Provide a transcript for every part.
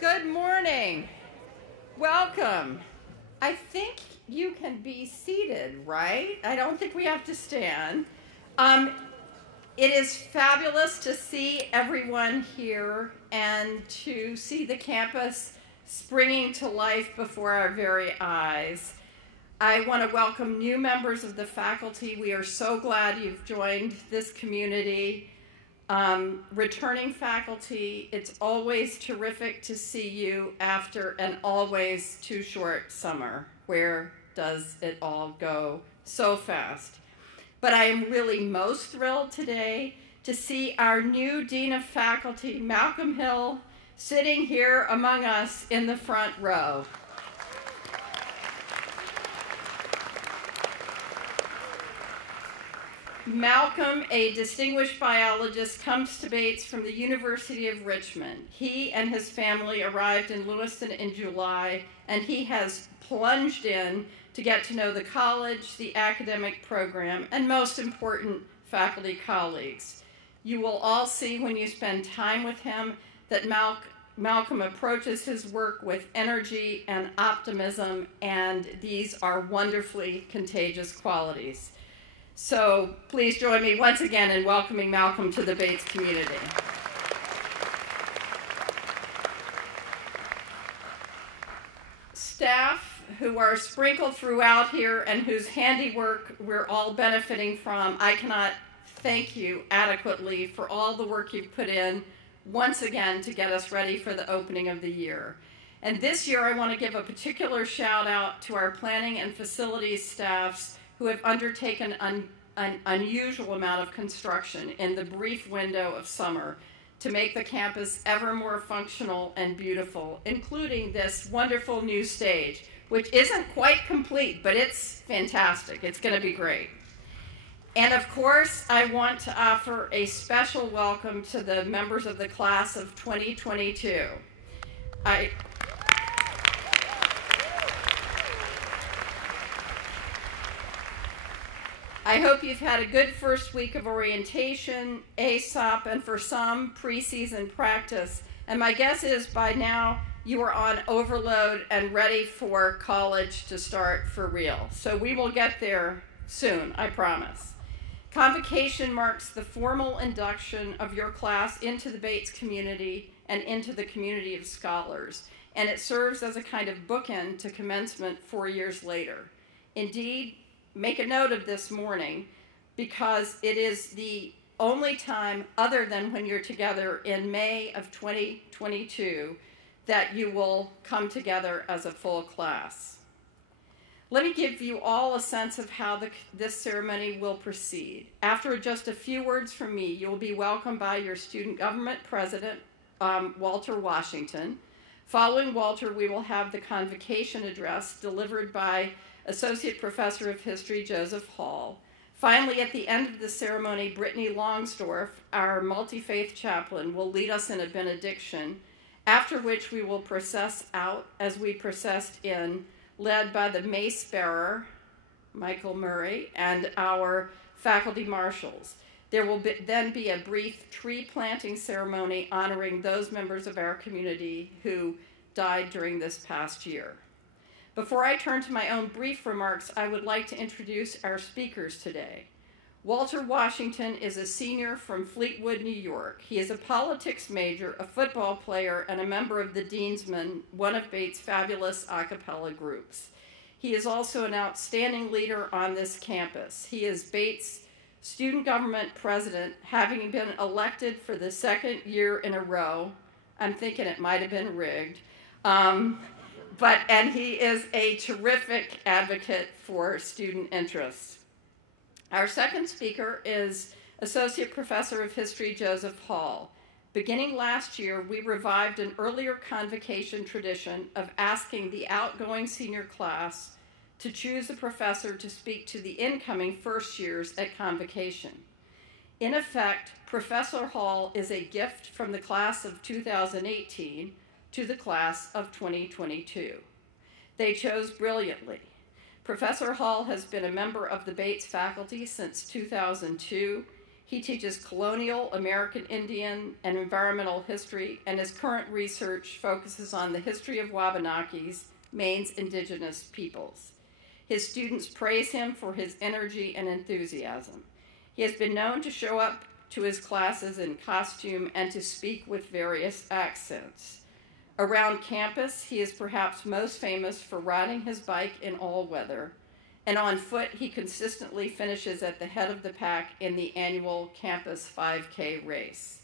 Good morning. Welcome. I think you can be seated, right? I don't think we have to stand. It is fabulous to see everyone here and to see the campus springing to life before our very eyes. I want to welcome new members of the faculty. We are so glad you've joined this community. Returning faculty, it's always terrific to see you after an always too short summer. Where does it all go so fast? But I am really most thrilled today to see our new Dean of Faculty, Malcolm Hill, sitting here among us in the front row. Malcolm, a distinguished biologist, comes to Bates from the University of Richmond. He and his family arrived in Lewiston in July, and he has plunged in to get to know the college, the academic program, and most important, faculty colleagues. You will all see when you spend time with him that Malcolm approaches his work with energy and optimism, and these are wonderfully contagious qualities. So please join me once again in welcoming Malcolm to the Bates community. Staff who are sprinkled throughout here and whose handiwork we're all benefiting from, I cannot thank you adequately for all the work you've put in once again to get us ready for the opening of the year. And this year I want to give a particular shout out to our planning and facilities staffs who have undertaken an unusual amount of construction in the brief window of summer to make the campus ever more functional and beautiful, including this wonderful new stage, which isn't quite complete, but it's fantastic. It's going to be great. And of course, I want to offer a special welcome to the members of the class of 2022. I hope you've had a good first week of orientation, ASOP, and for some, preseason practice. And my guess is by now you are on overload and ready for college to start for real. So we will get there soon, I promise. Convocation marks the formal induction of your class into the Bates community and into the community of scholars. And it serves as a kind of bookend to commencement 4 years later. Indeed, make a note of this morning because it is the only time other than when you're together in May of 2022 that you will come together as a full class. Let me give you all a sense of how this ceremony will proceed. After just a few words from me, you will be welcomed by your student government president, Walter Washington. Following Walter, we will have the convocation address delivered by Associate Professor of History, Joseph Hall. Finally, at the end of the ceremony, Brittany Longsdorf, our multi-faith chaplain, will lead us in a benediction, after which we will process out as we processed in, led by the mace bearer, Michael Murray, and our faculty marshals. There will then be a brief tree planting ceremony honoring those members of our community who died during this past year. Before I turn to my own brief remarks, I would like to introduce our speakers today. Walter Washington is a senior from Fleetwood, New York. He is a politics major, a football player, and a member of the Deansmen, one of Bates' fabulous a cappella groups. He is also an outstanding leader on this campus. He is Bates' student government president, having been elected for the second year in a row. I'm thinking it might have been rigged. And he is a terrific advocate for student interests. Our second speaker is Associate Professor of History, Joseph Hall. Beginning last year, we revived an earlier convocation tradition of asking the outgoing senior class to choose a professor to speak to the incoming first years at convocation. In effect, Professor Hall is a gift from the class of 2018 to the class of 2022. They chose brilliantly. Professor Hall has been a member of the Bates faculty since 2002. He teaches colonial, American Indian, and environmental history, and his current research focuses on the history of Wabanakis, Maine's indigenous peoples. His students praise him for his energy and enthusiasm. He has been known to show up to his classes in costume and to speak with various accents. Around campus, he is perhaps most famous for riding his bike in all weather, and on foot, he consistently finishes at the head of the pack in the annual campus 5K race.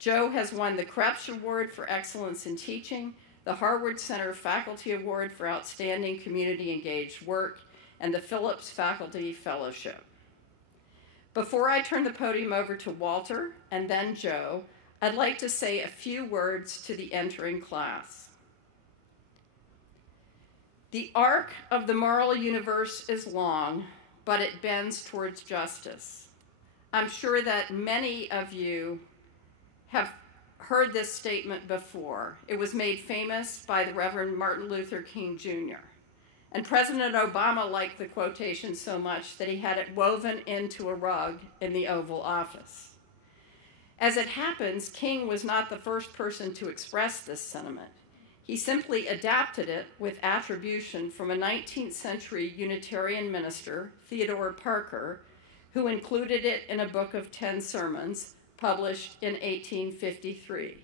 Joe has won the Krebs Award for Excellence in Teaching, the Harvard Center Faculty Award for Outstanding Community Engaged Work, and the Phillips Faculty Fellowship. Before I turn the podium over to Walter and then Joe, I'd like to say a few words to the entering class. The arc of the moral universe is long, but it bends towards justice. I'm sure that many of you have heard this statement before. It was made famous by the Reverend Martin Luther King Jr. And President Obama liked the quotation so much that he had it woven into a rug in the Oval Office. As it happens, King was not the first person to express this sentiment. He simply adapted it with attribution from a 19th century Unitarian minister, Theodore Parker, who included it in a book of 10 sermons published in 1853.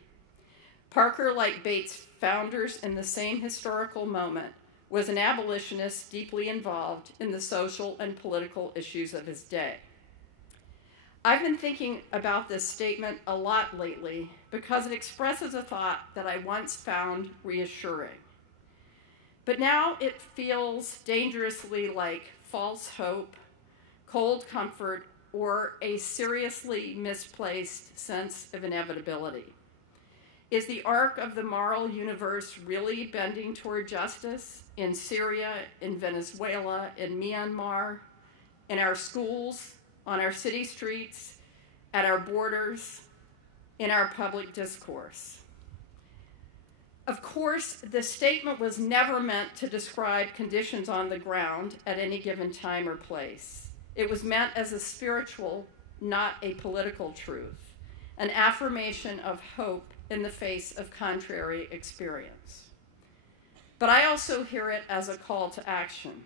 Parker, like Bates' founders in the same historical moment, was an abolitionist deeply involved in the social and political issues of his day. I've been thinking about this statement a lot lately because it expresses a thought that I once found reassuring. But now it feels dangerously like false hope, cold comfort, or a seriously misplaced sense of inevitability. Is the arc of the moral universe really bending toward justice in Syria, in Venezuela, in Myanmar, in our schools, on our city streets, at our borders, in our public discourse? Of course, the statement was never meant to describe conditions on the ground at any given time or place. It was meant as a spiritual, not a political truth, an affirmation of hope in the face of contrary experience. But I also hear it as a call to action,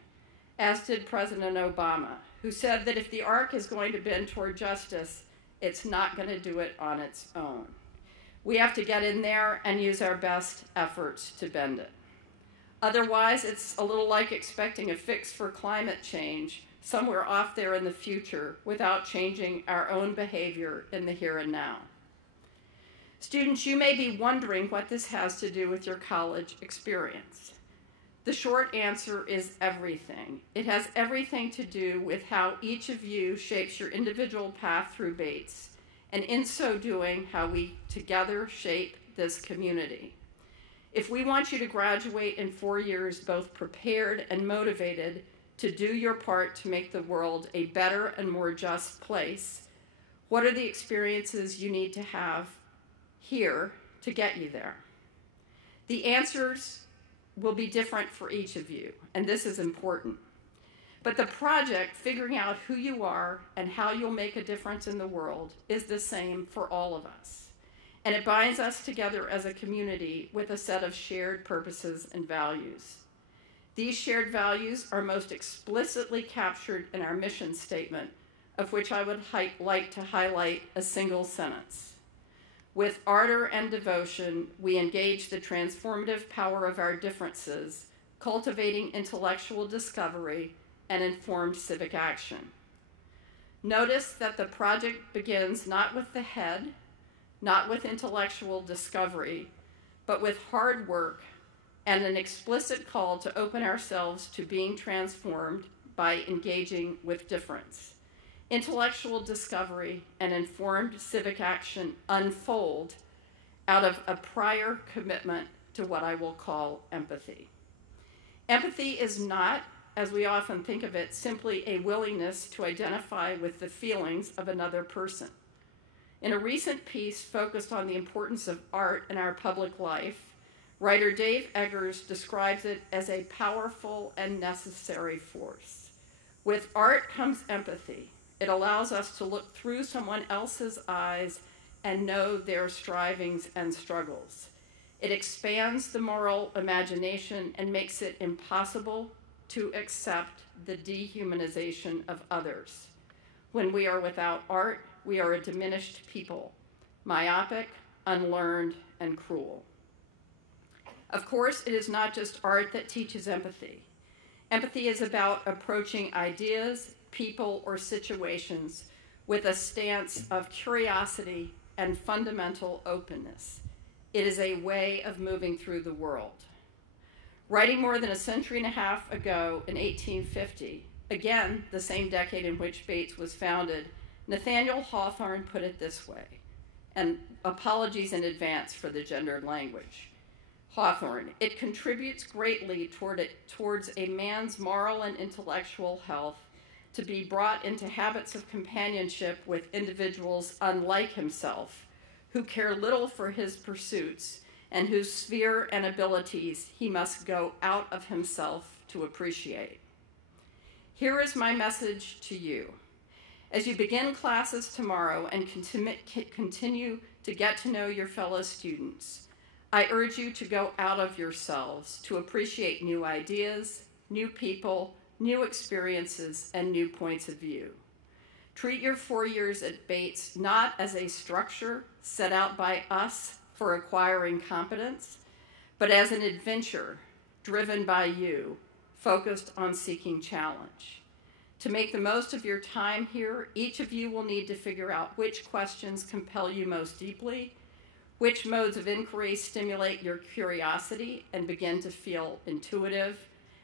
as did President Obama, who said that if the arc is going to bend toward justice, it's not going to do it on its own. We have to get in there and use our best efforts to bend it. Otherwise, it's a little like expecting a fix for climate change somewhere off there in the future without changing our own behavior in the here and now. Students, you may be wondering what this has to do with your college experience. The short answer is everything. It has everything to do with how each of you shapes your individual path through Bates, and in so doing, how we together shape this community. If we want you to graduate in 4 years both prepared and motivated to do your part to make the world a better and more just place, what are the experiences you need to have here to get you there? The answers will be different for each of you, and this is important. But the project, figuring out who you are and how you'll make a difference in the world, is the same for all of us. And it binds us together as a community with a set of shared purposes and values. These shared values are most explicitly captured in our mission statement, of which I would like to highlight a single sentence. With ardor and devotion, we engage the transformative power of our differences, cultivating intellectual discovery and informed civic action. Notice that the project begins not with the head, not with intellectual discovery, but with hard work and an explicit call to open ourselves to being transformed by engaging with difference. Intellectual discovery and informed civic action unfold out of a prior commitment to what I will call empathy. Empathy is not, as we often think of it, simply a willingness to identify with the feelings of another person. In a recent piece focused on the importance of art in our public life, writer Dave Eggers describes it as a powerful and necessary force. With art comes empathy, It allows us to look through someone else's eyes and know their strivings and struggles. It expands the moral imagination and makes it impossible to accept the dehumanization of others. When we are without art, we are a diminished people, myopic, unlearned, and cruel. Of course, it is not just art that teaches empathy. Empathy is about approaching ideas, people, or situations with a stance of curiosity and fundamental openness. It is a way of moving through the world. Writing more than a century and a half ago in 1850, again, the same decade in which Bates was founded, Nathaniel Hawthorne put it this way, and apologies in advance for the gendered language. Hawthorne, it contributes greatly towards a man's moral and intellectual health to be brought into habits of companionship with individuals unlike himself, who care little for his pursuits and whose sphere and abilities he must go out of himself to appreciate. Here is my message to you. As you begin classes tomorrow and continue to get to know your fellow students, I urge you to go out of yourselves to appreciate new ideas, new people, new experiences, and new points of view. Treat your 4 years at Bates not as a structure set out by us for acquiring competence, but as an adventure driven by you, focused on seeking challenge. To make the most of your time here, each of you will need to figure out which questions compel you most deeply, which modes of inquiry stimulate your curiosity and begin to feel intuitive,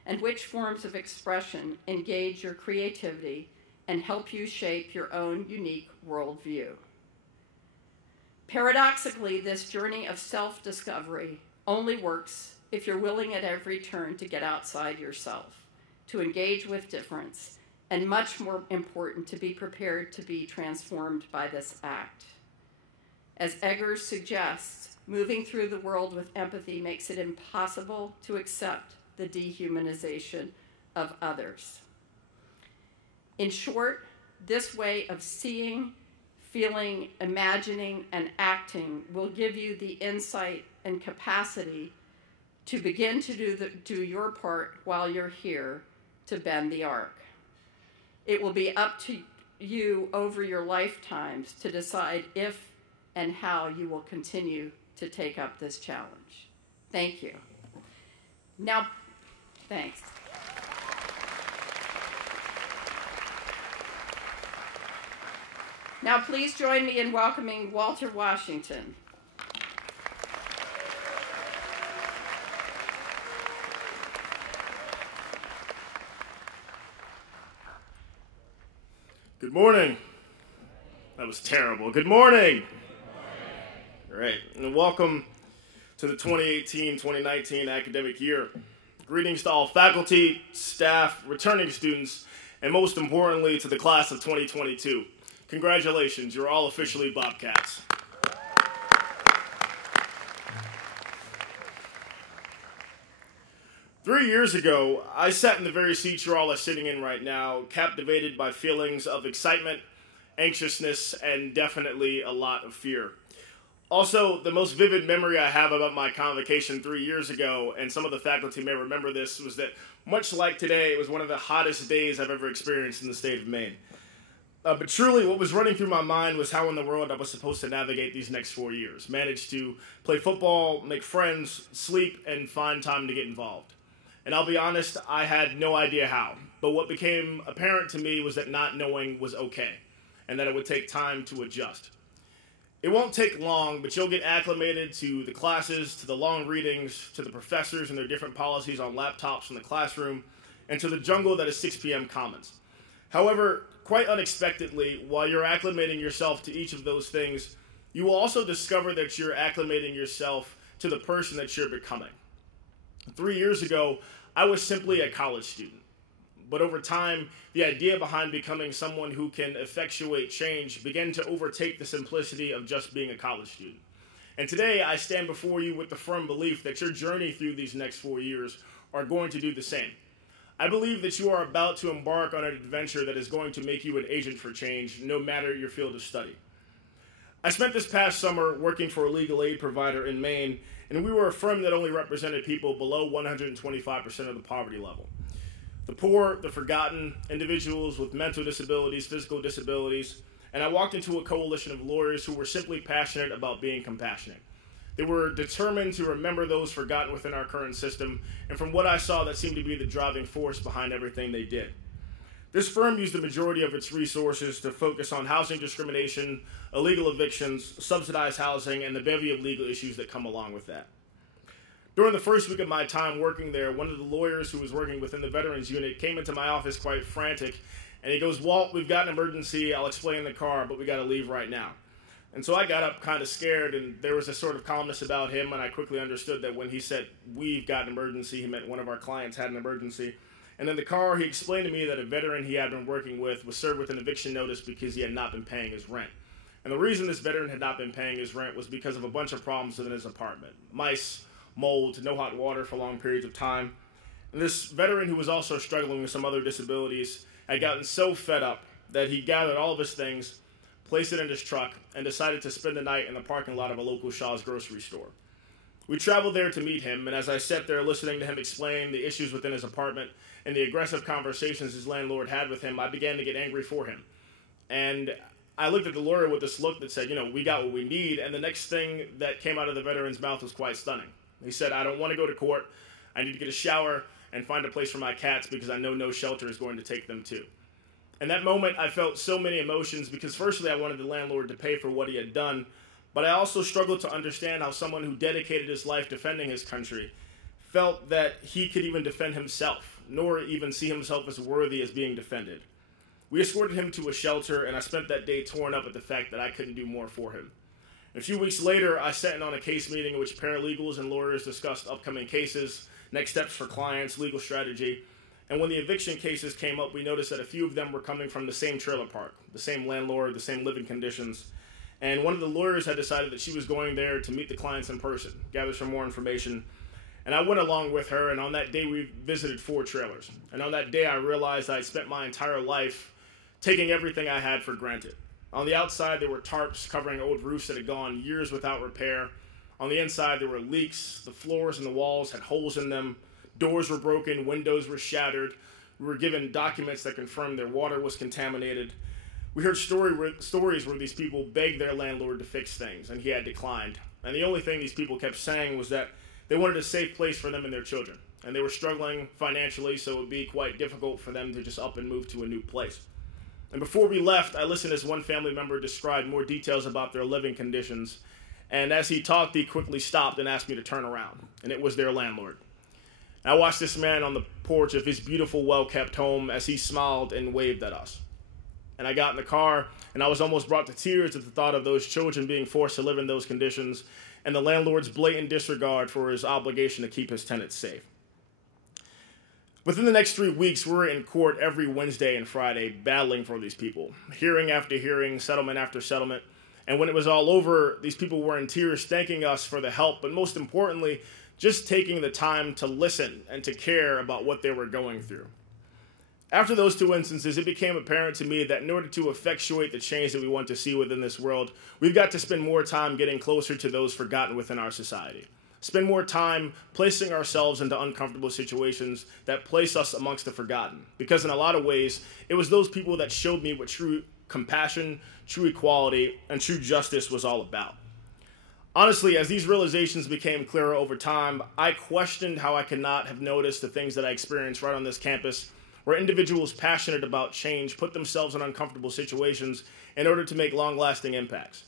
and which forms of expression engage your creativity and help you shape your own unique worldview. Paradoxically, this journey of self-discovery only works if you're willing at every turn to get outside yourself, to engage with difference, and much more important, to be prepared to be transformed by this act. As Eggers suggests, moving through the world with empathy makes it impossible to accept the dehumanization of others. In short, this way of seeing, feeling, imagining, and acting will give you the insight and capacity to begin to do your part while you're here to bend the arc. It will be up to you over your lifetimes to decide if and how you will continue to take up this challenge. Thank you. Now, thanks. Now, please join me in welcoming Walter Washington. Good morning. That was terrible. Good morning. All right, and welcome to the 2018-2019 academic year. Greetings to all faculty, staff, returning students, and most importantly to the class of 2022. Congratulations, you're all officially Bobcats. Three years ago, I sat in the very seat you all are sitting in right now, captivated by feelings of excitement, anxiousness, and definitely a lot of fear. Also, the most vivid memory I have about my convocation 3 years ago, and some of the faculty may remember this, was that much like today, it was one of the hottest days I've ever experienced in the state of Maine. But truly, what was running through my mind was how in the world I was supposed to navigate these next 4 years, manage to play football, make friends, sleep, and find time to get involved. And I'll be honest, I had no idea how. But what became apparent to me was that not knowing was okay, and that it would take time to adjust. It won't take long, but you'll get acclimated to the classes, to the long readings, to the professors and their different policies on laptops in the classroom, and to the jungle that is 6 p.m. Commons. However, quite unexpectedly, while you're acclimating yourself to each of those things, you will also discover that you're acclimating yourself to the person that you're becoming. 3 years ago, I was simply a college student. But over time, the idea behind becoming someone who can effectuate change began to overtake the simplicity of just being a college student. And today, I stand before you with the firm belief that your journey through these next 4 years are going to do the same. I believe that you are about to embark on an adventure that is going to make you an agent for change, no matter your field of study. I spent this past summer working for a legal aid provider in Maine, and we were a firm that only represented people below 125% of the poverty level. The poor, the forgotten, individuals with mental disabilities, physical disabilities, and I walked into a coalition of lawyers who were simply passionate about being compassionate. They were determined to remember those forgotten within our current system, and from what I saw, that seemed to be the driving force behind everything they did. This firm used the majority of its resources to focus on housing discrimination, illegal evictions, subsidized housing, and the bevy of legal issues that come along with that. During the first week of my time working there, one of the lawyers who was working within the veterans unit came into my office quite frantic, and he goes, "Walt, we've got an emergency. I'll explain in the car, but we got to leave right now." And so I got up kind of scared, and there was a sort of calmness about him, and I quickly understood that when he said, "We've got an emergency," he meant one of our clients had an emergency. And in the car, he explained to me that a veteran he had been working with was served with an eviction notice because he had not been paying his rent. And the reason this veteran had not been paying his rent was because of a bunch of problems within his apartment. Mice, mold, no hot water for long periods of time. And this veteran, who was also struggling with some other disabilities, had gotten so fed up that he gathered all of his things, placed it in his truck, and decided to spend the night in the parking lot of a local Shaw's grocery store. We traveled there to meet him, and as I sat there listening to him explain the issues within his apartment and the aggressive conversations his landlord had with him, I began to get angry for him. And I looked at the lawyer with this look that said, we got what we need, and the next thing that came out of the veteran's mouth was quite stunning. He said, "I don't want to go to court. I need to get a shower and find a place for my cats because I know no shelter is going to take them too." In that moment, I felt so many emotions because firstly, I wanted the landlord to pay for what he had done, but I also struggled to understand how someone who dedicated his life defending his country felt that he could even defend himself, nor even see himself as worthy as being defended. We escorted him to a shelter, and I spent that day torn up at the fact that I couldn't do more for him. A few weeks later, I sat in on a case meeting in which paralegals and lawyers discussed upcoming cases, next steps for clients, legal strategy. And when the eviction cases came up, we noticed that a few of them were coming from the same trailer park, the same landlord, the same living conditions. And one of the lawyers had decided that she was going there to meet the clients in person, gather some more information. And I went along with her, and on that day we visited 4 trailers. And on that day I realized I had spent my entire life taking everything I had for granted. On the outside, there were tarps covering old roofs that had gone years without repair. On the inside, there were leaks. The floors and the walls had holes in them. Doors were broken. Windows were shattered. We were given documents that confirmed their water was contaminated. We heard stories where these people begged their landlord to fix things, and he had declined. And the only thing these people kept saying was that they wanted a safe place for them and their children. And they were struggling financially, so it would be quite difficult for them to just up and move to a new place. And before we left, I listened as one family member described more details about their living conditions. And as he talked, he quickly stopped and asked me to turn around. And it was their landlord. And I watched this man on the porch of his beautiful, well-kept home as he smiled and waved at us. And I got in the car, and I was almost brought to tears at the thought of those children being forced to live in those conditions and the landlord's blatant disregard for his obligation to keep his tenants safe. Within the next 3 weeks, we were in court every Wednesday and Friday battling for these people, hearing after hearing, settlement after settlement. And when it was all over, these people were in tears thanking us for the help, but most importantly, just taking the time to listen and to care about what they were going through. After those 2 instances, it became apparent to me that in order to effectuate the change that we want to see within this world, we've got to spend more time getting closer to those forgotten within our society. Spend more time placing ourselves into uncomfortable situations that place us amongst the forgotten. Because in a lot of ways, it was those people that showed me what true compassion, true equality, and true justice was all about. Honestly, as these realizations became clearer over time, I questioned how I could not have noticed the things that I experienced right on this campus, where individuals passionate about change put themselves in uncomfortable situations in order to make long-lasting impacts.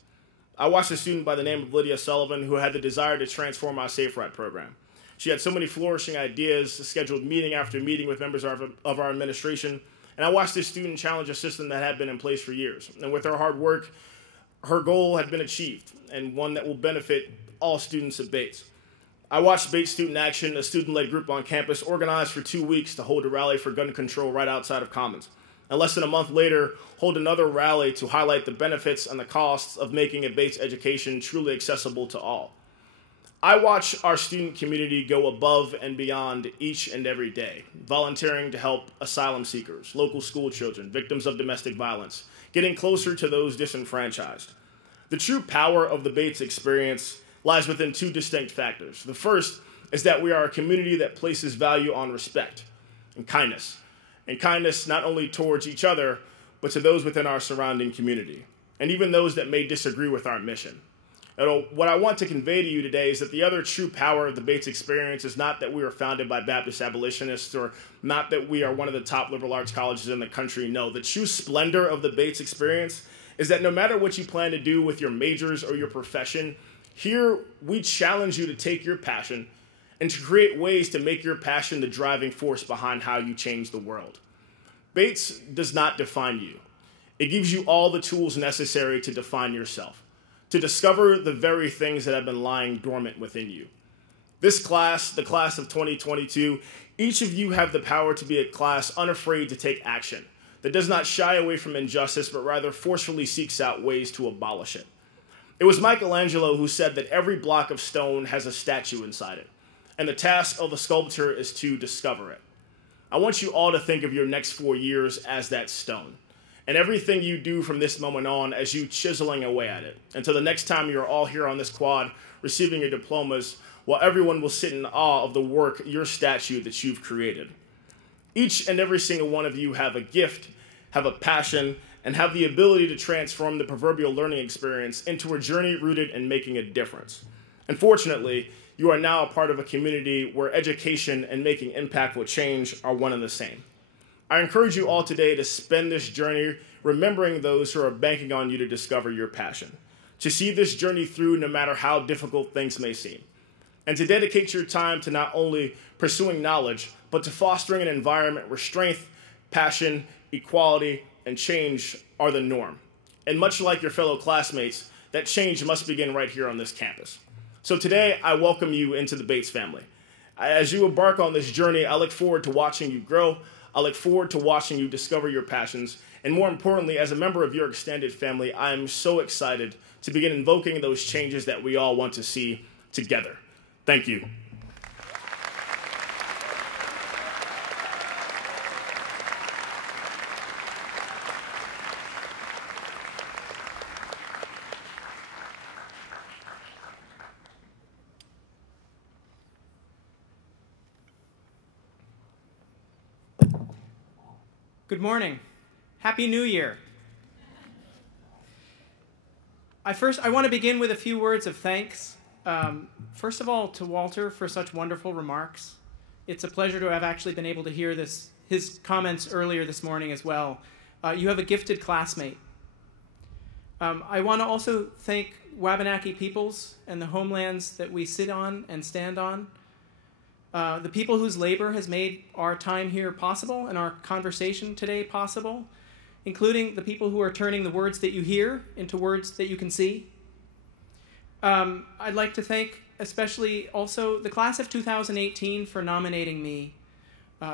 I watched a student by the name of Lydia Sullivan who had the desire to transform our Safe Route program. She had so many flourishing ideas, scheduled meeting after meeting with members of our administration, and I watched this student challenge a system that had been in place for years. And with her hard work, her goal had been achieved, and one that will benefit all students at Bates. I watched Bates Student Action, a student-led group on campus, organized for 2 weeks to hold a rally for gun control right outside of Commons. And less than a month later, hold another rally to highlight the benefits and the costs of making a Bates education truly accessible to all. I watch our student community go above and beyond each and every day, volunteering to help asylum seekers, local school children, victims of domestic violence, getting closer to those disenfranchised. The true power of the Bates experience lies within two distinct factors. The first is that we are a community that places value on respect and kindness not only towards each other, but to those within our surrounding community, and even those that may disagree with our mission. And what I want to convey to you today is that the other true power of the Bates experience is not that we were founded by Baptist abolitionists or not that we are one of the top liberal arts colleges in the country. No, the true splendor of the Bates experience is that no matter what you plan to do with your majors or your profession, here we challenge you to take your passion and to create ways to make your passion the driving force behind how you change the world. Bates does not define you. It gives you all the tools necessary to define yourself, to discover the very things that have been lying dormant within you. This class, the class of 2022, each of you have the power to be a class unafraid to take action, that does not shy away from injustice, but rather forcefully seeks out ways to abolish it. It was Michelangelo who said that every block of stone has a statue inside it, and the task of the sculptor is to discover it. I want you all to think of your next 4 years as that stone, and everything you do from this moment on as you chiseling away at it, until the next time you're all here on this quad receiving your diplomas, while everyone will sit in awe of the work, your statue that you've created. Each and every single one of you have a gift, have a passion, and have the ability to transform the proverbial learning experience into a journey rooted in making a difference. Unfortunately, you are now a part of a community where education and making impactful change are one and the same. I encourage you all today to spend this journey remembering those who are banking on you to discover your passion, to see this journey through no matter how difficult things may seem, and to dedicate your time to not only pursuing knowledge, but to fostering an environment where strength, passion, equality, and change are the norm. And much like your fellow classmates, that change must begin right here on this campus. So today, I welcome you into the Bates family. As you embark on this journey, I look forward to watching you grow. I look forward to watching you discover your passions. And more importantly, as a member of your extended family, I am so excited to begin invoking those changes that we all want to see together. Thank you. Good morning. Happy New Year. I want to begin with a few words of thanks. First of all, to Walter for such wonderful remarks. It's a pleasure to have actually been able to hear his comments earlier this morning as well. You have a gifted classmate. I want to also thank Wabanaki peoples and the homelands that we sit on and stand on. The people whose labor has made our time here possible and our conversation today possible, including the people who are turning the words that you hear into words that you can see. I'd like to thank especially also the class of 2018 for nominating me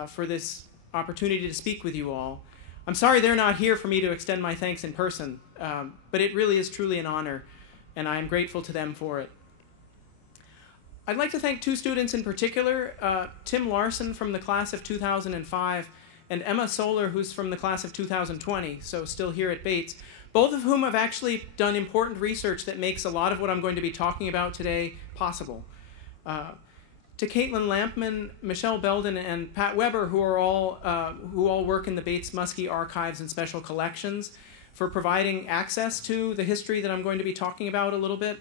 for this opportunity to speak with you all. I'm sorry they're not here for me to extend my thanks in person, but it really is truly an honor, and I am grateful to them for it. I'd like to thank two students in particular, Tim Larson from the class of 2005 and Emma Solar, who's from the class of 2020, so still here at Bates, both of whom have actually done important research that makes a lot of what I'm going to be talking about today possible. To Caitlin Lampman, Michelle Belden, and Pat Weber, who all work in the Bates Muskie Archives and Special Collections, for providing access to the history that I'm going to be talking about a little bit.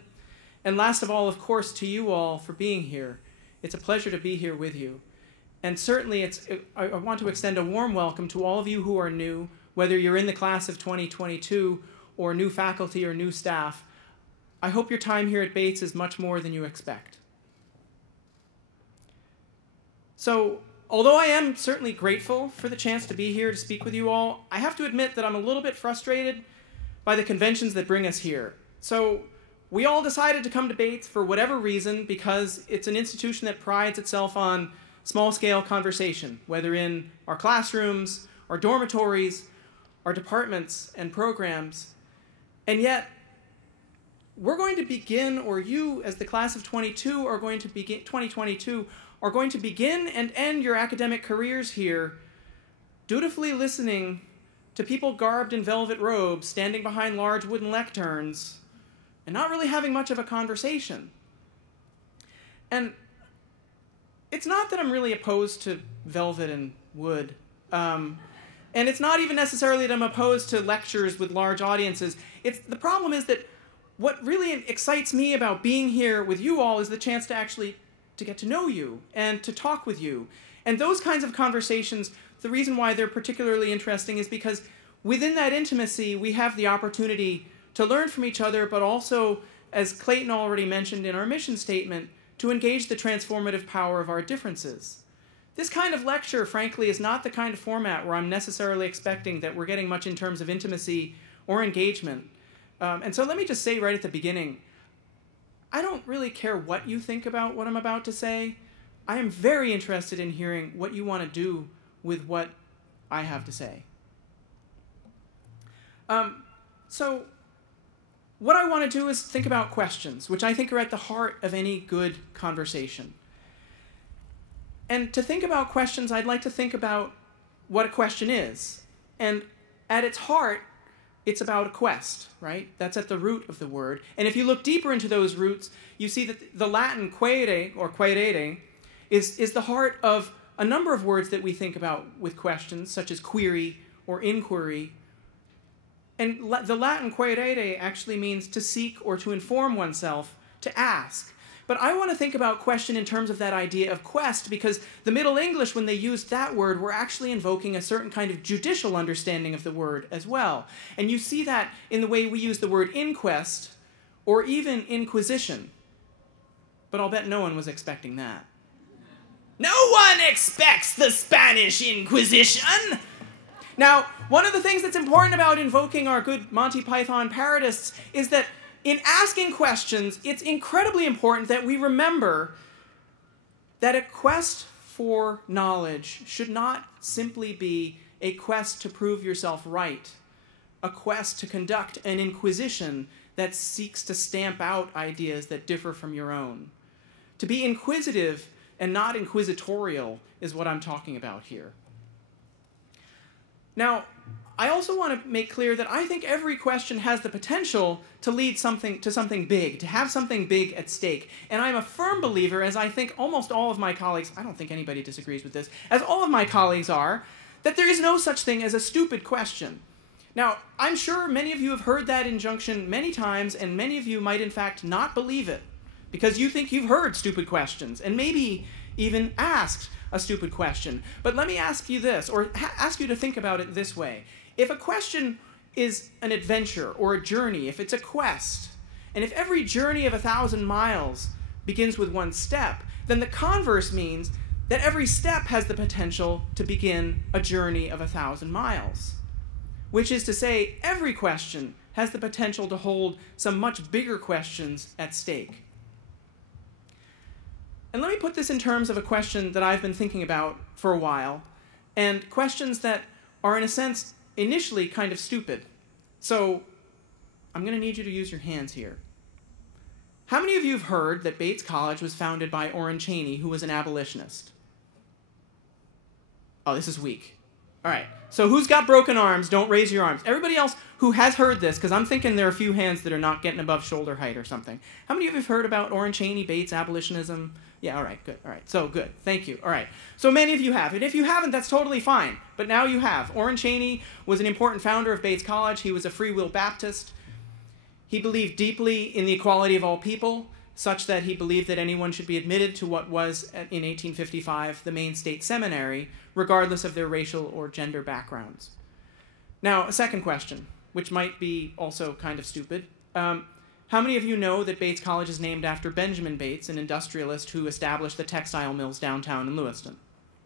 And last of all, of course, to you all for being here. It's a pleasure to be here with you. And certainly, I want to extend a warm welcome to all of you who are new, whether you're in the class of 2022 or new faculty or new staff. I hope your time here at Bates is much more than you expect. So, although I am certainly grateful for the chance to be here to speak with you all, I have to admit that I'm a little bit frustrated by the conventions that bring us here. So, we all decided to come to Bates for whatever reason because it's an institution that prides itself on small-scale conversation, whether in our classrooms, our dormitories, our departments and programs. And yet, we're going to begin, or you as the class of 2022 are going to begin and end your academic careers here dutifully listening to people garbed in velvet robes standing behind large wooden lecterns and not really having much of a conversation. And it's not that I'm really opposed to velvet and wood. And it's not even necessarily that I'm opposed to lectures with large audiences. The problem is that what really excites me about being here with you all is the chance to get to know you and to talk with you. And those kinds of conversations, the reason why they're particularly interesting is because within that intimacy, we have the opportunity to learn from each other, but also, as Clayton already mentioned in our mission statement, to engage the transformative power of our differences. This kind of lecture, frankly, is not the kind of format where I'm necessarily expecting that we're getting much in terms of intimacy or engagement. And so let me just say right at the beginning, I don't really care what you think about what I'm about to say. I am very interested in hearing what you want to do with what I have to say. So what I want to do is think about questions, which I think are at the heart of any good conversation. And to think about questions, I'd like to think about what a question is. And at its heart, it's about a quest, right? That's at the root of the word. And if you look deeper into those roots, you see that the Latin quaere, or quaerere, is the heart of a number of words that we think about with questions, such as query or inquiry. And the Latin quaerere actually means to seek or to inform oneself, to ask. But I want to think about question in terms of that idea of quest, because the Middle English, when they used that word, were actually invoking a certain kind of judicial understanding of the word as well. And you see that in the way we use the word inquest, or even inquisition. But I'll bet no one was expecting that. No one expects the Spanish Inquisition! Now, one of the things that's important about invoking our good Monty Python parodists is that in asking questions, it's incredibly important that we remember that a quest for knowledge should not simply be a quest to prove yourself right, a quest to conduct an inquisition that seeks to stamp out ideas that differ from your own. To be inquisitive and not inquisitorial is what I'm talking about here. Now, I also want to make clear that I think every question has the potential to lead to something big, to have something big at stake. And I'm a firm believer, as I think almost all of my colleagues, I don't think anybody disagrees with this, as all of my colleagues are, that there is no such thing as a stupid question. Now, I'm sure many of you have heard that injunction many times, and many of you might in fact not believe it, because you think you've heard stupid questions, and maybe even asked a stupid question. But let me ask you this, or ask you to think about it this way. If a question is an adventure or a journey, if it's a quest, and if every journey of 1,000 miles begins with one step, then the converse means that every step has the potential to begin a journey of 1,000 miles. Which is to say, every question has the potential to hold some much bigger questions at stake. And let me put this in terms of a question that I've been thinking about for a while, and questions that are, in a sense, initially kind of stupid. So I'm going to need you to use your hands here. How many of you have heard that Bates College was founded by Orrin Cheney, who was an abolitionist? Oh, this is weak. All right. So who's got broken arms? Don't raise your arms. Everybody else who has heard this, because I'm thinking there are a few hands that are not getting above shoulder height or something. How many of you have heard about Orrin Cheney, Bates, abolitionism? Yeah, all right, good. All right, so good. Thank you. All right. So many of you have. And if you haven't, that's totally fine. But now you have. Orrin Cheney was an important founder of Bates College. He was a free will Baptist. He believed deeply in the equality of all people, such that he believed that anyone should be admitted to what was, in 1855, the Maine State Seminary, regardless of their racial or gender backgrounds. Now, a second question, which might be also kind of stupid. How many of you know that Bates College is named after Benjamin Bates, an industrialist who established the textile mills downtown in Lewiston?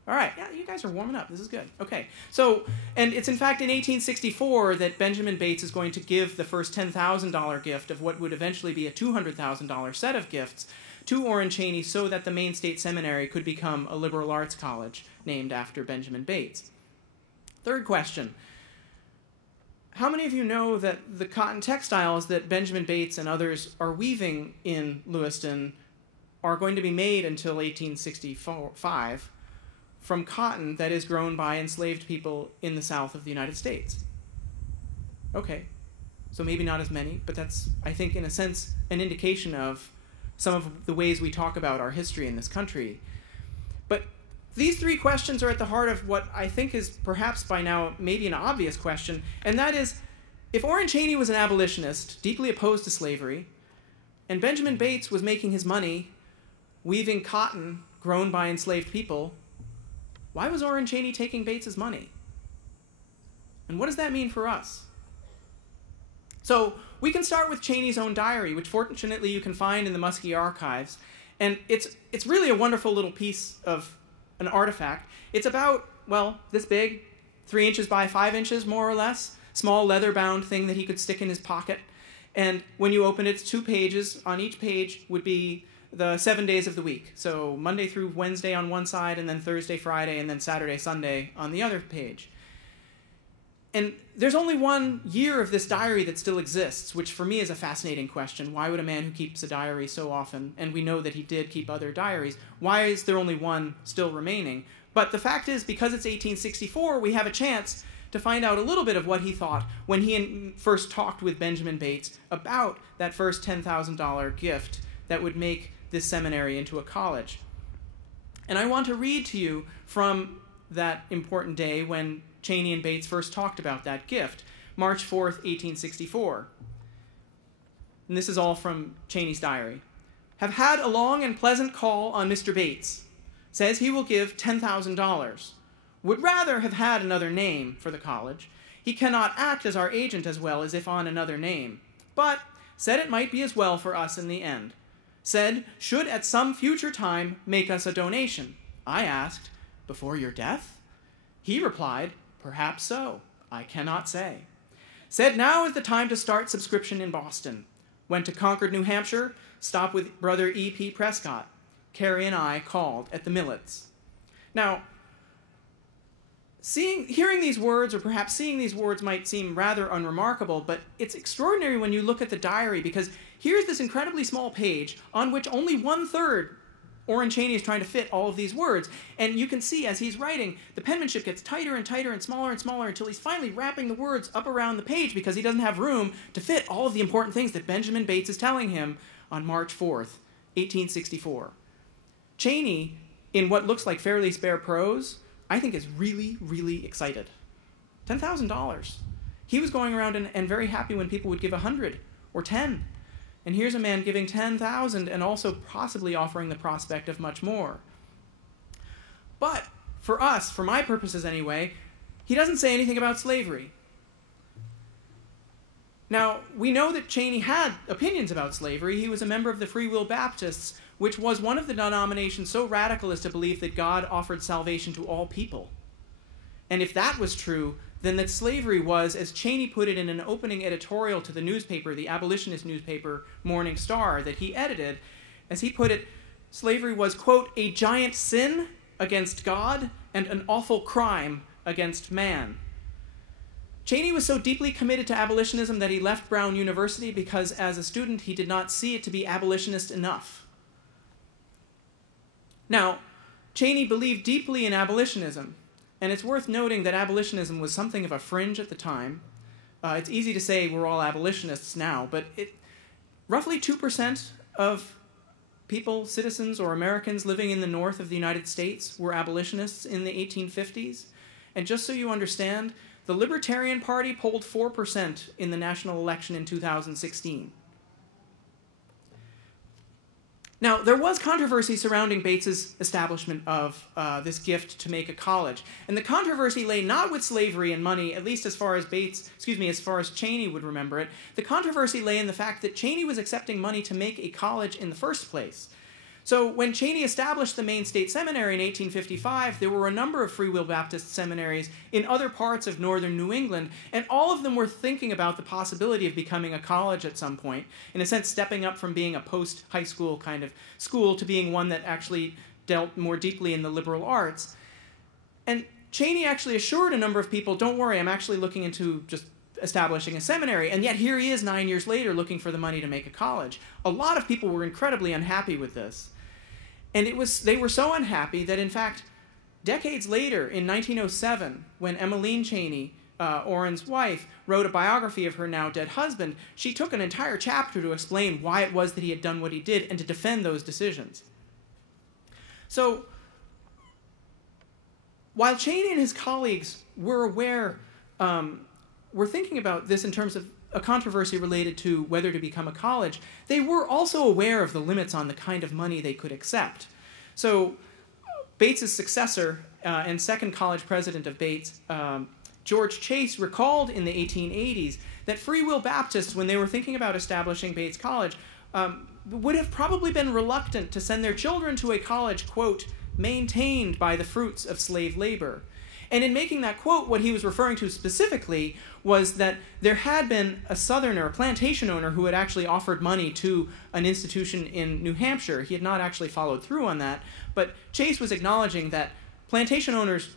All right, yeah, you guys are warming up. This is good. Okay, so, and it's in fact in 1864 that Benjamin Bates is going to give the first $10,000 gift of what would eventually be a $200,000 set of gifts to Orrin Cheney so that the Maine State Seminary could become a liberal arts college named after Benjamin Bates. Third question. how many of you know that the cotton textiles that Benjamin Bates and others are weaving in Lewiston are going to be made until 1865 from cotton that is grown by enslaved people in the South of the United States? Okay, so maybe not as many, but that's, I think, in a sense, an indication of some of the ways we talk about our history in this country. But these three questions are at the heart of what I think is perhaps by now maybe an obvious question, and that is, if Orrin Cheney was an abolitionist, deeply opposed to slavery, and Benjamin Bates was making his money weaving cotton grown by enslaved people, why was Orrin Cheney taking Bates's money? And what does that mean for us? So we can start with Cheney's own diary, which fortunately you can find in the Muskie archives. And it's really a wonderful little piece of an artifact. It's about, well, this big, 3 inches by 5 inches, more or less. Small leather-bound thing that he could stick in his pocket. And when you open it, it's 2 pages. On each page would be the 7 days of the week. So Monday through Wednesday on one side, and then Thursday, Friday, and then Saturday, Sunday on the other page. And there's only 1 year of this diary that still exists, which for me is a fascinating question. Why would a man who keeps a diary so often, and we know that he did keep other diaries, why is there only 1 still remaining? But the fact is, because it's 1864, we have a chance to find out a little bit of what he thought when he first talked with Benjamin Bates about that first $10,000 gift that would make this seminary into a college. And I want to read to you from that important day when Cheney and Bates first talked about that gift, March 4th, 1864. And this is all from Cheney's diary. Have had a long and pleasant call on Mr. Bates. Says he will give $10,000. Would rather have had another name for the college. He cannot act as our agent as well as if on another name. But said it might be as well for us in the end. Said should at some future time make us a donation. I asked, before your death? He replied, perhaps so. I cannot say. Said now is the time to start subscription in Boston. Went to Concord, New Hampshire, stopped with brother E.P. Prescott. Carrie and I called at the Millets. Now, hearing these words, or perhaps seeing these words, might seem rather unremarkable, but it's extraordinary when you look at the diary, because here's this incredibly small page on which only 1/3 Orrin Cheney is trying to fit all of these words. And you can see as he's writing, the penmanship gets tighter and tighter and smaller until he's finally wrapping the words up around the page because he doesn't have room to fit all of the important things that Benjamin Bates is telling him on March 4th, 1864. Cheney, in what looks like fairly spare prose, I think is really, really excited. $10,000. He was going around and very happy when people would give 100 or 10. And here's a man giving 10,000 and also possibly offering the prospect of much more. But for us, for my purposes anyway, he doesn't say anything about slavery. Now, we know that Cheney had opinions about slavery. He was a member of the Free Will Baptists, which was one of the denominations so radical as to believe that God offered salvation to all people. And if that was true, then that slavery was, as Cheney put it in an opening editorial to the newspaper, the abolitionist newspaper Morning Star, that he edited, as he put it, slavery was, quote, a giant sin against God and an awful crime against man. Cheney was so deeply committed to abolitionism that he left Brown University because as a student he did not see it to be abolitionist enough. Now, Cheney believed deeply in abolitionism, and it's worth noting that abolitionism was something of a fringe at the time. It's easy to say we're all abolitionists now, but roughly 2% of people, citizens or Americans living in the north of the United States were abolitionists in the 1850s. And just so you understand, the Libertarian Party polled 4% in the national election in 2016. Now, there was controversy surrounding Bates's establishment of this gift to make a college. And the controversy lay not with slavery and money, at least as far as as far as Cheney would remember it. The controversy lay in the fact that Cheney was accepting money to make a college in the first place. So when Cheney established the Maine State Seminary in 1855, there were a number of Free Will Baptist seminaries in other parts of northern New England, and all of them were thinking about the possibility of becoming a college at some point, in a sense stepping up from being a post-high school kind of school to being one that actually dealt more deeply in the liberal arts. And Cheney actually assured a number of people, don't worry, I'm actually looking into just establishing a seminary, and yet here he is 9 years later looking for the money to make a college. A lot of people were incredibly unhappy with this. And they were so unhappy that, in fact, decades later, in 1907, when Emmeline Cheney, Orrin's wife, wrote a biography of her now dead husband, she took an entire chapter to explain why it was that he had done what he did and to defend those decisions. So, while Cheney and his colleagues were aware, were thinking about this in terms of a controversy related to whether to become a college, they were also aware of the limits on the kind of money they could accept. So Bates's successor and second college president of Bates, George Chase, recalled in the 1880s that Free Will Baptists, when they were thinking about establishing Bates College, would have probably been reluctant to send their children to a college, quote, maintained by the fruits of slave labor. And in making that quote, what he was referring to specifically was that there had been a southerner, a plantation owner, who had actually offered money to an institution in New Hampshire. He had not actually followed through on that, but Chase was acknowledging that plantation owners,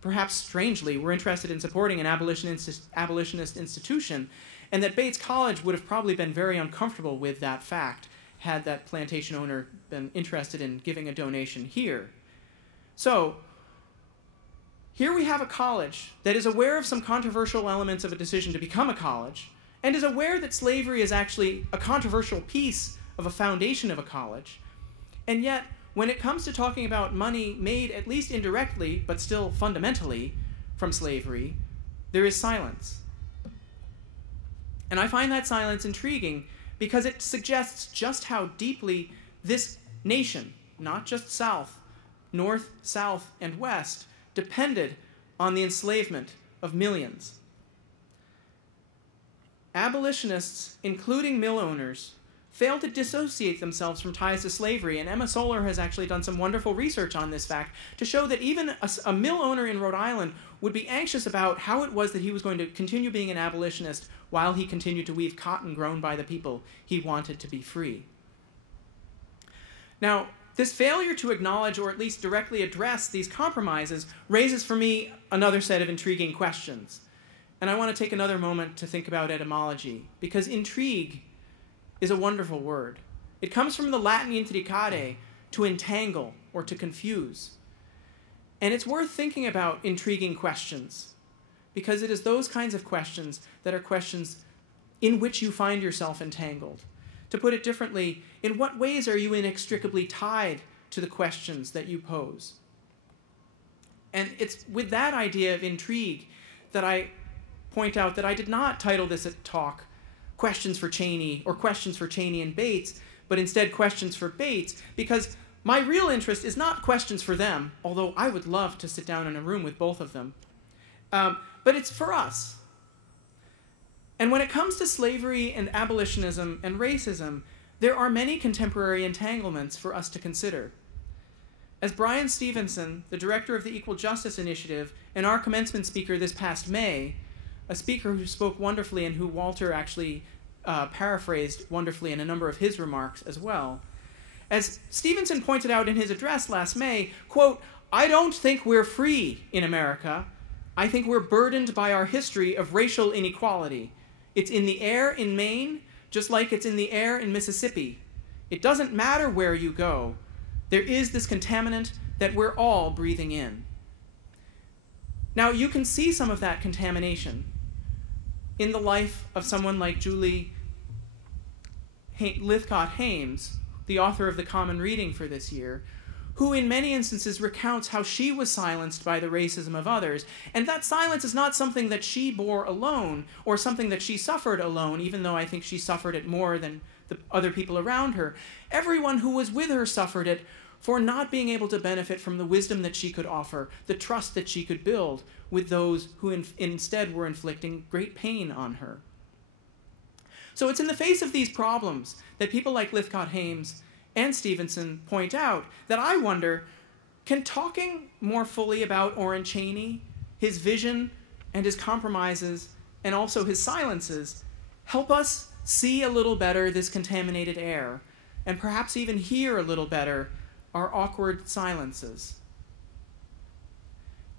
perhaps strangely, were interested in supporting an abolitionist institution, and that Bates College would have probably been very uncomfortable with that fact had that plantation owner been interested in giving a donation here. So, here we have a college that is aware of some controversial elements of a decision to become a college, and is aware that slavery is actually a controversial piece of a foundation of a college, and yet, when it comes to talking about money made at least indirectly, but still fundamentally, from slavery, there is silence. And I find that silence intriguing because it suggests just how deeply this nation, not just South, North, South, and West, depended on the enslavement of millions. Abolitionists, including mill owners, failed to dissociate themselves from ties to slavery, and Emma Solar has actually done some wonderful research on this fact to show that even a mill owner in Rhode Island would be anxious about how it was that he was going to continue being an abolitionist while he continued to weave cotton grown by the people he wanted to be free. Now, this failure to acknowledge or at least directly address these compromises raises for me another set of intriguing questions. And I want to take another moment to think about etymology, because intrigue is a wonderful word. It comes from the Latin intricare, to entangle or to confuse. And it's worth thinking about intriguing questions, because it is those kinds of questions that are questions in which you find yourself entangled. To put it differently, in what ways are you inextricably tied to the questions that you pose? And it's with that idea of intrigue that I point out that I did not title this talk Questions for Cheney or Questions for Cheney and Bates, but instead Questions for Bates, because my real interest is not questions for them, although I would love to sit down in a room with both of them, but it's for us. And when it comes to slavery and abolitionism and racism, there are many contemporary entanglements for us to consider. As Brian Stevenson, the director of the Equal Justice Initiative, and our commencement speaker this past May, a speaker who spoke wonderfully and who Walter actually paraphrased wonderfully in a number of his remarks as well. As Stevenson pointed out in his address last May, quote, "I don't think we're free in America. I think we're burdened by our history of racial inequality. It's in the air in Maine, just like it's in the air in Mississippi. It doesn't matter where you go. There is this contaminant that we're all breathing in." Now, you can see some of that contamination in the life of someone like Julie Lithcott-Hames, the author of the Common Reading for this year, who in many instances recounts how she was silenced by the racism of others. And that silence is not something that she bore alone or something that she suffered alone, even though I think she suffered it more than the other people around her. Everyone who was with her suffered it for not being able to benefit from the wisdom that she could offer, the trust that she could build with those who instead were inflicting great pain on her. So it's in the face of these problems that people like Lithcott-Hames and Stevenson point out that I wonder, can talking more fully about Orrin Cheney, his vision and his compromises, and also his silences, help us see a little better this contaminated air, and perhaps even hear a little better our awkward silences?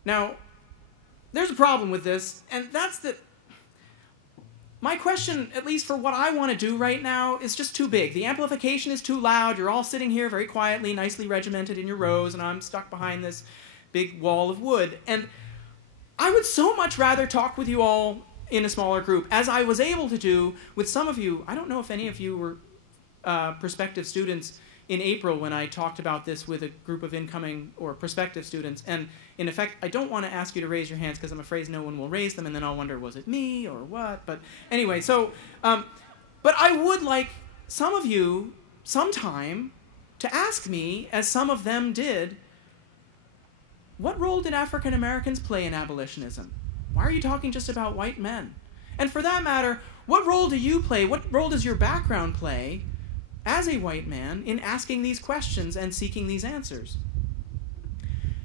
Now, there's a problem with this, and that's that my question, at least for what I want to do right now, is just too big. The amplification is too loud. You're all sitting here very quietly, nicely regimented in your rows, and I'm stuck behind this big wall of wood. And I would so much rather talk with you all in a smaller group, as I was able to do with some of you. I don't know if any of you were prospective students in April when I talked about this with a group of incoming or prospective students. And in effect, I don't want to ask you to raise your hands because I'm afraid no one will raise them, and then I'll wonder, was it me or what? But anyway, so, but I would like some of you sometime to ask me, as some of them did, what role did African Americans play in abolitionism? Why are you talking just about white men? And for that matter, what role do you play, what role does your background play as a white man in asking these questions and seeking these answers?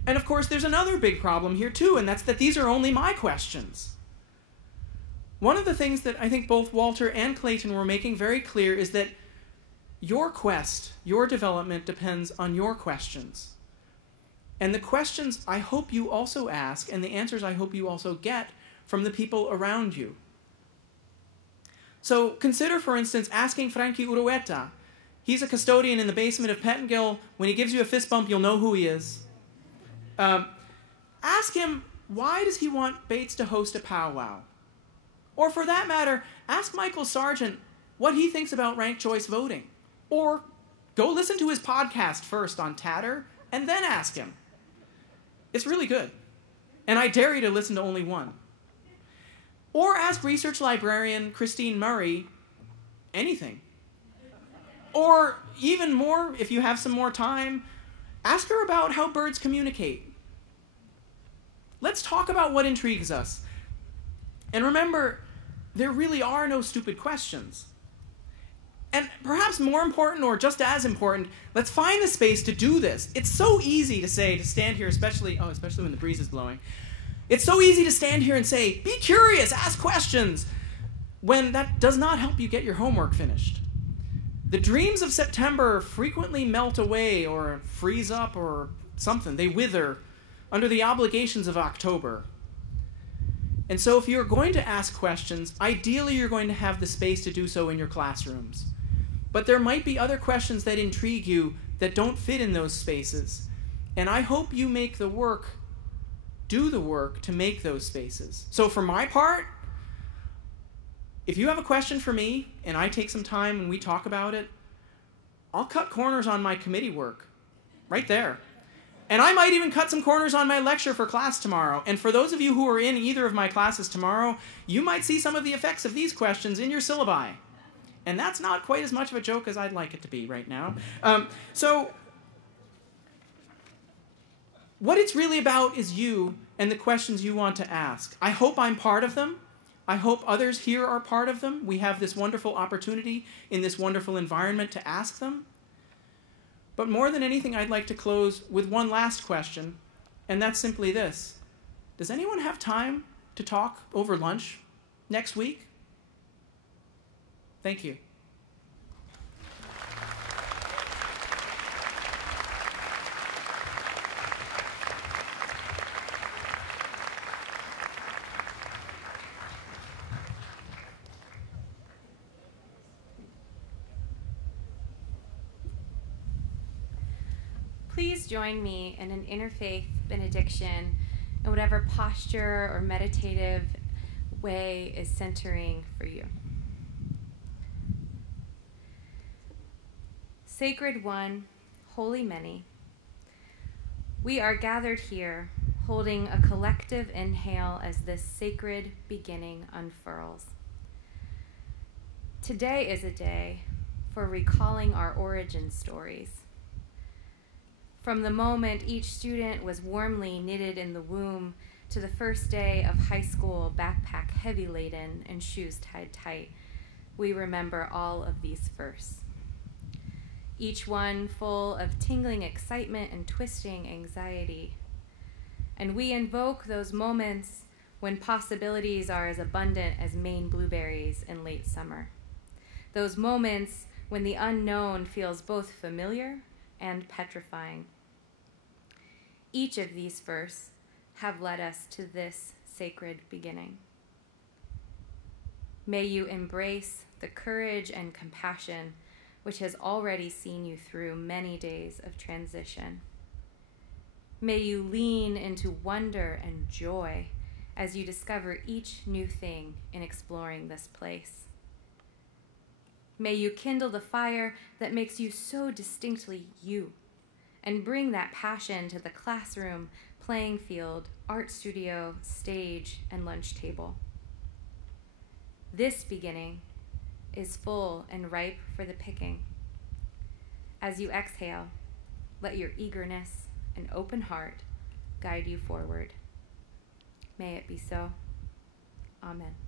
And of course, there's another big problem here too, and that's that these are only my questions. One of the things that I think both Walter and Clayton were making very clear is that your quest, your development depends on your questions. And the questions I hope you also ask, and the answers I hope you also get from the people around you. So consider, for instance, asking Frankie Urueta. He's a custodian in the basement of Pettingill. When he gives you a fist bump, you'll know who he is. Ask him, why does he want Bates to host a powwow? Or for that matter, ask Michael Sargent what he thinks about ranked choice voting. Or go listen to his podcast first on Tatter, and then ask him. It's really good. And I dare you to listen to only one. Or ask research librarian Christine Murray anything. Or even more, if you have some more time, ask her about how birds communicate. Let's talk about what intrigues us. And remember, there really are no stupid questions. And perhaps more important, or just as important, let's find the space to do this. It's so easy to say, to stand here, especially when the breeze is blowing. It's so easy to stand here and say, be curious, ask questions, when that does not help you get your homework finished. The dreams of September frequently melt away or freeze up or something. They wither under the obligations of October. And so if you're going to ask questions, ideally you're going to have the space to do so in your classrooms. But there might be other questions that intrigue you that don't fit in those spaces. And I hope you make the work, do the work to make those spaces. So for my part, if you have a question for me and I take some time and we talk about it, I'll cut corners on my committee work right there. And I might even cut some corners on my lecture for class tomorrow. And for those of you who are in either of my classes tomorrow, you might see some of the effects of these questions in your syllabi. And that's not quite as much of a joke as I'd like it to be right now. So what it's really about is you and the questions you want to ask. I hope I'm part of them. I hope others here are part of them. We have this wonderful opportunity in this wonderful environment to ask them. But more than anything, I'd like to close with one last question, and that's simply this. Does anyone have time to talk over lunch next week? Thank you. Please join me in an interfaith benediction in whatever posture or meditative way is centering for you. Sacred One, Holy Many, we are gathered here holding a collective inhale as this sacred beginning unfurls. Today is a day for recalling our origin stories. From the moment each student was warmly knitted in the womb to the first day of high school, backpack heavy laden and shoes tied tight, we remember all of these firsts. Each one full of tingling excitement and twisting anxiety. And we invoke those moments when possibilities are as abundant as Maine blueberries in late summer. Those moments when the unknown feels both familiar and petrifying. Each of these firsts have led us to this sacred beginning. May you embrace the courage and compassion which has already seen you through many days of transition. May you lean into wonder and joy as you discover each new thing in exploring this place. May you kindle the fire that makes you so distinctly you, and bring that passion to the classroom, playing field, art studio, stage, and lunch table. This beginning is full and ripe for the picking. As you exhale, let your eagerness and open heart guide you forward. May it be so. Amen.